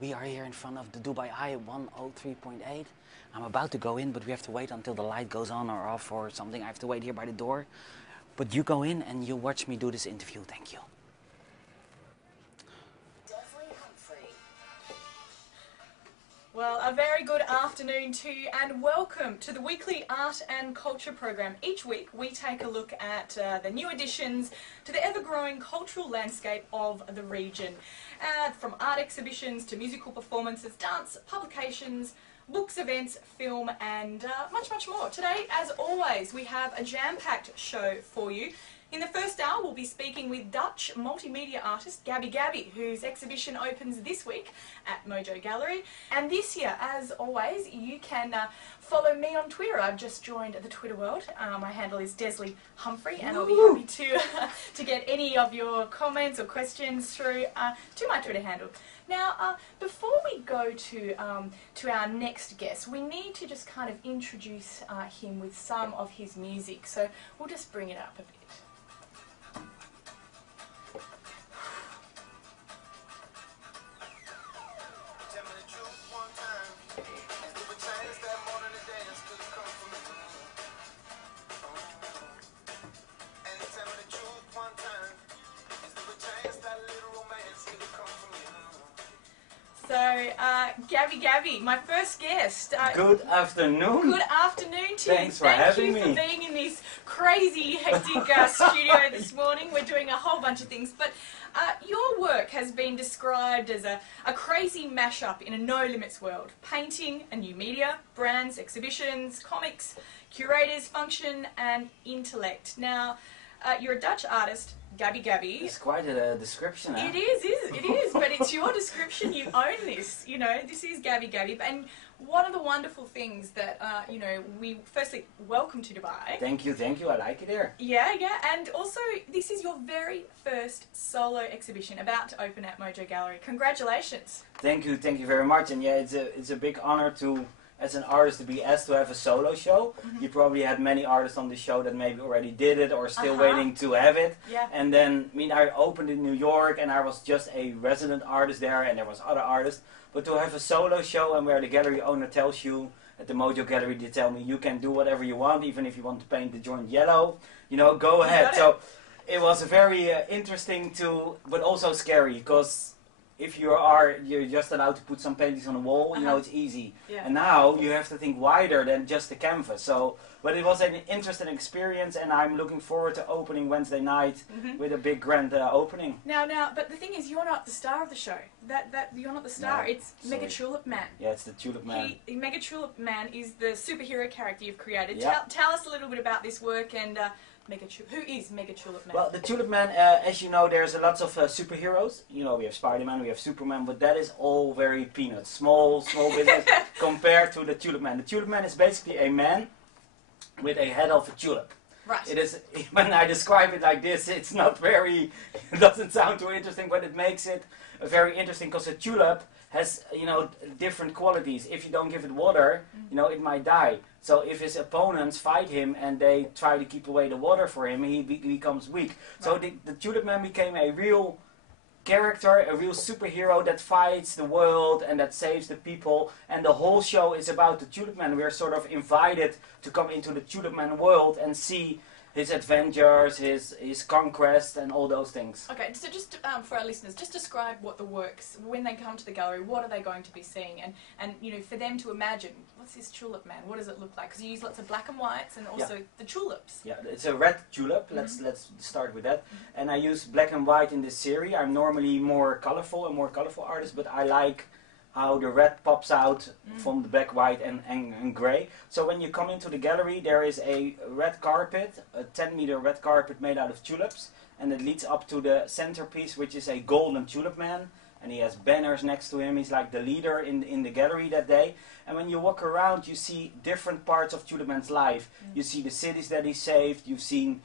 We are here in front of the Dubai Eye 103.8. I'm about to go in, but we have to wait until the light goes on or off or something. I have to wait here by the door. But you go in and you watch me do this interview. Thank you. Well, a very good afternoon to you and welcome to the weekly art and culture program. Each week we take a look at the new additions to the ever-growing cultural landscape of the region. From art exhibitions to musical performances, dance, publications, books, events, film and much, much more. Today, as always, we have a jam-packed show for you. In the first hour, we'll be speaking with Dutch multimedia artist GabyGaby, whose exhibition opens this week at Mojo Gallery. And this year, as always, you can follow me on Twitter. I've just joined the Twitter world. My handle is Desley Humphrey, and I'll be happy to get any of your comments or questions through to my Twitter handle. Now, before we go to our next guest, we need to just kind of introduce him with some of his music. So we'll just bring it up a bit. So, GabyGaby, my first guest. Good afternoon. Good afternoon to you. Thanks for having me. Thank you for being in this crazy, hectic studio this morning. We're doing a whole bunch of things, but your work has been described as a crazy mashup in a no-limits world. Painting, a new media, brands, exhibitions, comics, curators, function, and intellect. Now, you're a Dutch artist, GabyGaby. It's quite a description, huh? It is, but it's your description. You own this, you know. This is GabyGaby, and one of the wonderful things that you know, we firstly welcome to Dubai. Thank you. I like it here. Yeah, and also this is your very first solo exhibition about to open at Mojo Gallery. Congratulations. Thank you very much. And yeah, it's a big honor to, as an artist, to be asked to have a solo show. You probably had many artists on the show that maybe already did it or still waiting to have it. Yeah. And then, I mean, I opened in New York and I was just a resident artist there and there was other artists. But to have a solo show and where the gallery owner tells you, at the Mojo Gallery, they tell me you can do whatever you want, even if you want to paint the joint yellow, you know, go ahead. So it was a very interesting but also scary, because if you're just allowed to put some paintings on the wall, you know, it's easy. Yeah. And now you have to think wider than just the canvas. So, but it was an interesting experience, and I'm looking forward to opening Wednesday night with a big grand opening. Now, but the thing is, you're not the star of the show. That you're not the star. No, it's Mega Tulip Man. Yeah, it's the Tulip Man. Mega Tulip Man is the superhero character you've created. Yeah. Tell us a little bit about this work and. Who is Mega Tulip Man? Well, the Tulip Man, as you know, there's a lots of superheroes. You know, we have Spider-Man, we have Superman, but that is all very peanuts, small business compared to the Tulip Man. The Tulip Man is basically a man with a head of a tulip. Right. It is, when I describe it like this, it's not very, it doesn't sound too interesting, but it makes it very interesting, because a tulip has, you know, different qualities. If you don't give it water, you know, it might die. So if his opponents fight him and they try to keep away the water for him, he becomes weak. Right. So the Tulip Man became a real character, a real superhero that fights the world and that saves the people. And the whole show is about the Tulip Man. We're sort of invited to come into the Tulip Man world and see his adventures, his conquest, and all those things. Okay, so just for our listeners, just describe what the works, when they come to the gallery, what are they going to be seeing? And you know, for them to imagine, what's this Tulip Man? What does it look like? Because you use lots of black and whites and also the tulips. Yeah, it's a red tulip. Let's start with that. And I use black and white in this series. I'm normally a more colorful artist, but I like how the red pops out from the black, white and grey. So when you come into the gallery, there is a red carpet, a 10-meter red carpet made out of tulips, and it leads up to the centerpiece, which is a golden Tulip Man, and he has banners next to him. He's like the leader in the gallery that day. And when you walk around, you see different parts of Tulip Man's life. You see the cities that he saved, you've seen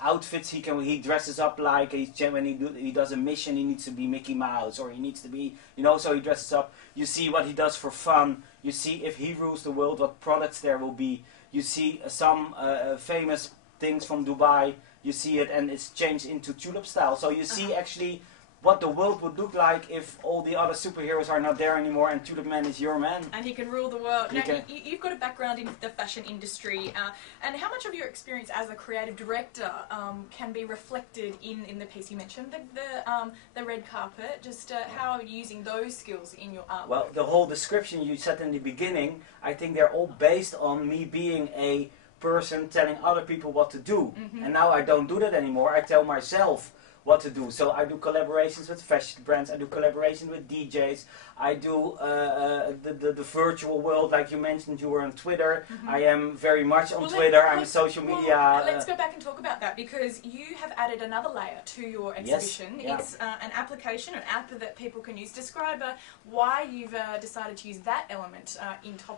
outfits he dresses up like. When he does a mission, he needs to be Mickey Mouse, or he needs to be, you know, so he dresses up. You see what he does for fun. You see if he rules the world, what products there will be. You see some famous things from Dubai. You see it, and it's changed into tulip style. So you see actually what the world would look like if all the other superheroes are not there anymore and Tulip Man is your man. And he can rule the world. Now, you've got a background in the fashion industry, and how much of your experience as a creative director can be reflected in the piece you mentioned, the red carpet, just how are you using those skills in your art? Well, the whole description you said in the beginning, I think they're all based on me being a person telling other people what to do. And now I don't do that anymore. I tell myself what to do. So I do collaborations with fashion brands, I do collaborations with DJs, I do the virtual world, like you mentioned, you were on Twitter. I am very much on Twitter, I'm a social media... let's go back and talk about that, because you have added another layer to your exhibition. Yes, it's an application, an app that people can use. Describe why you've decided to use that element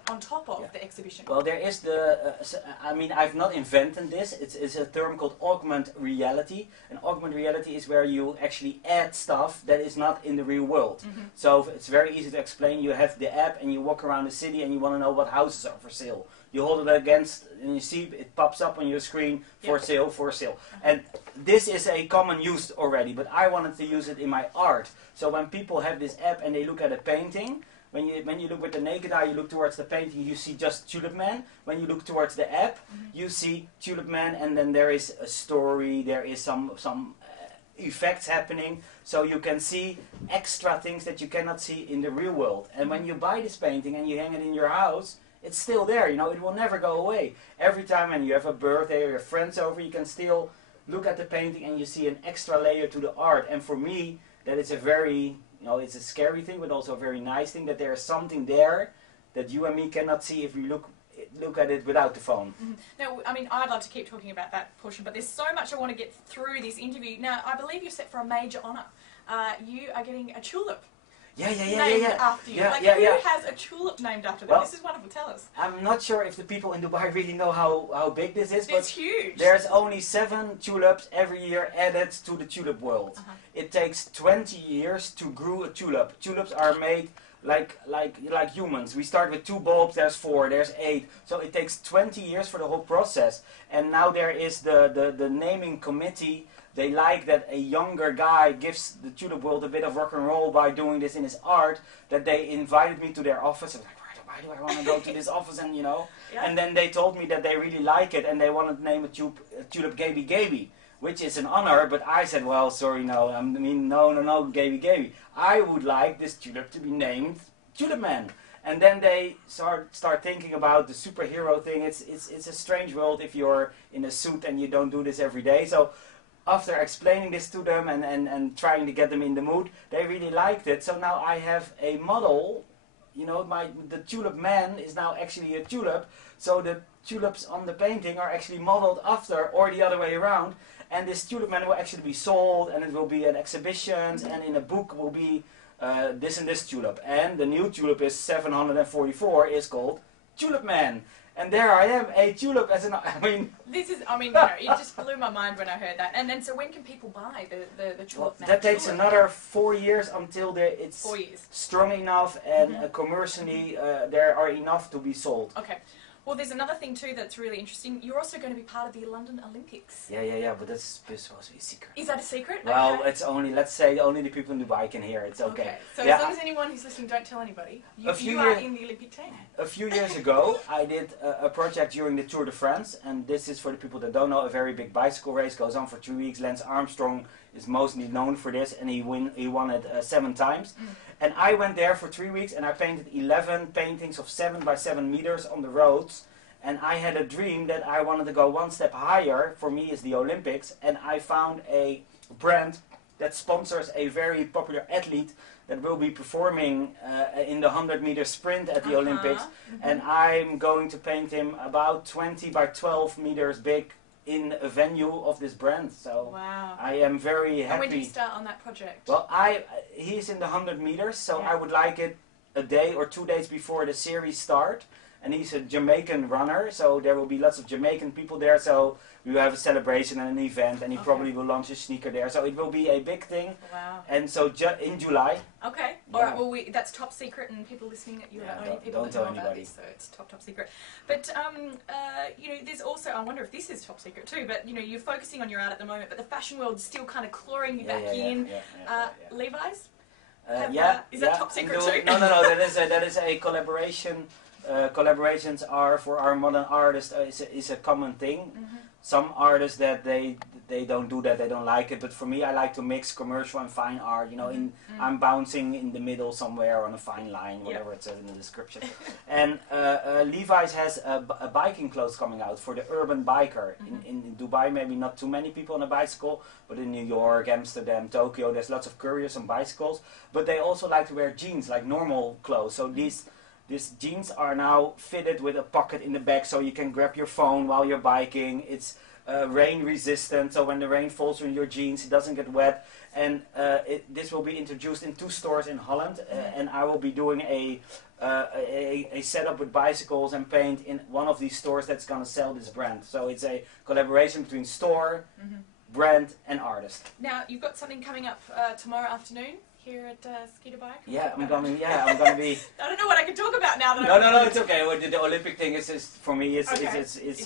on top of the exhibition. Well, there is the... I mean, I've not invented this. It's a term called augmented reality. And augmented reality is where you actually add stuff that is not in the real world. So it's very easy to explain. You have the app and you walk around the city and you want to know what houses are for sale. You hold it against and you see it pops up on your screen, for sale, for sale. And this is a common use already, but I wanted to use it in my art. So when people have this app and they look at a painting, when you look with the naked eye, you look towards the painting, you see just Tulip Man. When you look towards the app, you see Tulip Man, and then there is a story, there is some effects happening, so you can see extra things that you cannot see in the real world. And when you buy this painting and you hang it in your house, it's still there, you know, it will never go away. Every time when you have a birthday or your friends over, you can still look at the painting and you see an extra layer to the art. And for me, that is a very, you know, it's a scary thing, but also a very nice thing, that there is something there that you and me cannot see if we look at it without the phone. Now, I mean, I'd love to keep talking about that portion, but there's so much I want to get through this interview. Now, I believe you're set for a major honour. You are getting a tulip named after you. Who has a tulip named after them? Well, this is wonderful. Tell us. I'm not sure if the people in Dubai really know how big this is, but it's huge. There's only 7 tulips every year added to the tulip world. It takes 20 years to grow a tulip. Tulips are made like humans. We start with 2 bulbs, there's 4, there's 8. So it takes 20 years for the whole process. And now there is the naming committee. They like that a younger guy gives the tulip world a bit of rock and roll by doing this in his art, that they invited me to their office. I was like, why do I want to go to this office? And you know, and then they told me that they really like it and they wanted to name a tulip GabyGaby, which is an honor. But I said, well, sorry, no, I mean, no, GabyGaby. I would like this tulip to be named Tulip Man. And then they start thinking about the superhero thing. It's a strange world if you're in a suit and you don't do this every day. So after explaining this to them and trying to get them in the mood, they really liked it. So now I have a model. You know, the Tulip Man is now actually a tulip. So the tulips on the painting are actually modeled after, or the other way around. And this Tulip Man will actually be sold, and it will be at exhibitions, and in a book will be this and this tulip. And the new tulip is 744, is called Tulip Man. And there I am, a tulip as an, This is, you know, it just blew my mind when I heard that. And then, so when can people buy the tulip man? That takes another 4 years until it's 4 years. Strong enough and commercially there are enough to be sold. Okay. Well, there's another thing too that's really interesting. You're also going to be part of the London Olympics. Yeah, but that's supposed to be a secret. Is that a secret? Well, okay. It's only, let's say, only the people in Dubai can hear it. It's okay. So as long as anyone who's listening, don't tell anybody. You are in the Olympic team. A few years ago, I did a project during the Tour de France, and this is for the people that don't know, a very big bicycle race, goes on for 3 weeks. Lance Armstrong is mostly known for this, and he won it 7 times. And I went there for 3 weeks, and I painted 11 paintings of 7 by 7 meters on the roads. And I had a dream that I wanted to go one step higher. For me, is the Olympics, and I found a brand that sponsors a very popular athlete that will be performing in the 100-meter sprint at the Olympics. And I'm going to paint him about 20 by 12 meters big in a venue of this brand. So wow. I am very happy. And when did you start on that project? Well, he's in the 100 meters, so I would like it a day or 2 days before the series start. and he's a Jamaican runner, so there will be lots of Jamaican people there, so we will have a celebration and an event, and he probably will launch a sneaker there, so it will be a big thing. Wow. And so in July. Okay. Yeah. Alright, well that's top secret, and people listening, you're the only people that know about this, so it's top secret. But you know, there's also, I wonder if this is top secret too, but you know, you're focusing on your art at the moment, but the fashion world's still kind of clawing you back in. Levi's? Is that top secret too? No, that is a collaboration. Collaborations are for our modern artists is a common thing. Mm-hmm. Some artists that they don't do that, they don't like it. But for me, I like to mix commercial and fine art. You know, I'm bouncing in the middle somewhere on a fine line, whatever it says in the description. And Levi's has a biking clothes coming out for the urban biker. In Dubai, maybe not too many people on a bicycle, but in New York, Amsterdam, Tokyo, there's lots of couriers on bicycles. But they also like to wear jeans, like normal clothes. So these jeans are now fitted with a pocket in the back, so you can grab your phone while you're biking. It's rain resistant, so when the rain falls on your jeans, it doesn't get wet. And this will be introduced in 2 stores in Holland, and I will be doing a setup with bicycles and paint in one of these stores that's going to sell this brand. So it's a collaboration between store, brand, and artist. Now you've got something coming up tomorrow afternoon here at Ski Dubai. I'm gonna be. I don't know what I can talk about now that No, it's okay. Well, the Olympic thing is for me. It's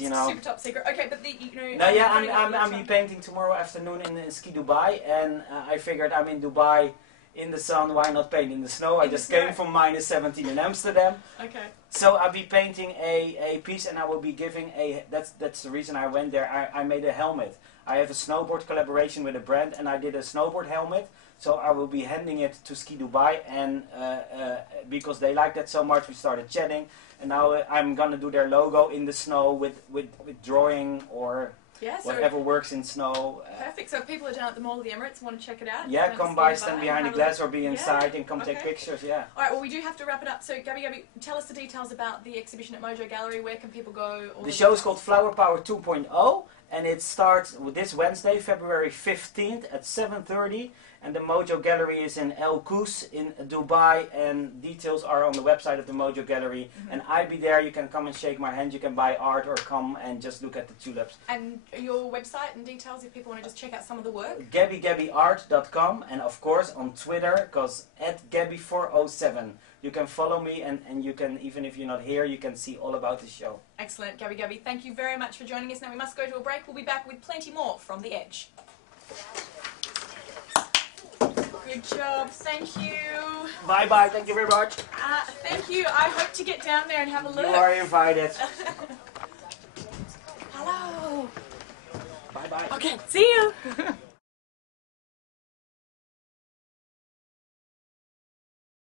you know. Super top secret. Okay, but I'm be painting tomorrow afternoon in Ski Dubai, and I figured I'm in Dubai in the sun. Why not paint in the snow? I just came from -17 in Amsterdam. Okay. So I'll be painting a piece, and I will be giving That's the reason I went there. I made a helmet. I have a snowboard collaboration with a brand, and I did a snowboard helmet. So I will be handing it to Ski Dubai, and because they like that so much, we started chatting, and now I'm gonna do their logo in the snow with drawing or whatever works in snow. Perfect. So if people are down at the Mall of the Emirates, want to check it out? Yeah, come by, stand behind the glass, or be inside and come take pictures. Yeah. All right. Well, we do have to wrap it up. So Gaby, tell us the details about the exhibition at Mojo Gallery. Where can people go? The show is called Flower Power 2.0. And it starts this Wednesday, February 15th at 7:30. And the Mojo Gallery is in El Kus in Dubai. And details are on the website of the Mojo Gallery. And I'll be there. You can come and shake my hand. You can buy art or come and just look at the tulips. And your website and details if people want to just check out some of the work? GabyGabyArt.com. And of course on Twitter, because @Gaby407. You can follow me, and you can, even if you're not here, you can see all about the show. Excellent. Gaby, thank you very much for joining us. Now we must go to a break. We'll be back with plenty more from The Edge. Good job. Thank you. Bye-bye. Thank you very much. Thank you. I hope to get down there and have a look. You are invited. Hello. Bye-bye. Okay, see you.